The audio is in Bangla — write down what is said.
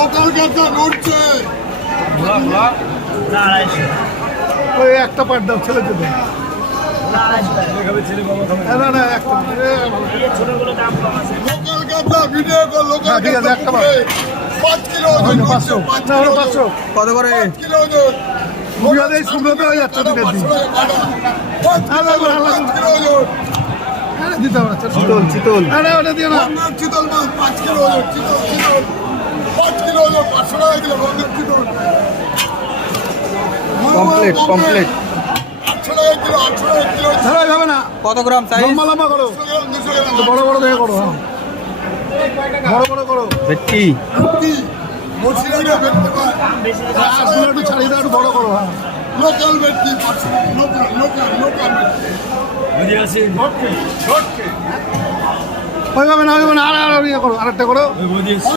লোকাল গাঁজা নড়ছে। ওই একটা পাট দাও ছেলে দেবে। না না একটা লোকাল গাঁজা ভিডিও কর। লোকাল ঠিক আছে, গাঁজা একটা পুকুরে 5 কিলো ওজন। 500 না 500 কত করে? 5 কিলো ওজন। মুড়িয়াতে শুকনোতে হয়ে যাচ্ছে দিনের দিন। 5 কিলো ওজন। দিতে হবে না চিতল চিতল আরে ওটা দিও না। বন্ধের চিতল মাছ 5 কিলো ওজন। চিতল 5 কিলো ওজন। 500 টাকা কিলো বন্ধের চিতল। কমপ্লিট কমপ্লিট 800 টাকা কিলো। 800 টাকা কিলো। ধরো হবে না। কত গ্রাম সাইজ? লম্বা লম্বা করো, 200 গ্রাম 200 গ্রাম। বড় বড় দেখে করো। বড় বড় করো। ভেটকি কি মছিলাটা ভেটতে পারে। আর একটু ছাড়িয়ে দাও, একটু বড় করো। হ্যাঁ লোকাল ভেটকি 500 লোকাল লোকাল লোকাল ভেটকি। ওইভাবে না, ওইভাবে না, আর ইয়ে করো, আরেকটা করো।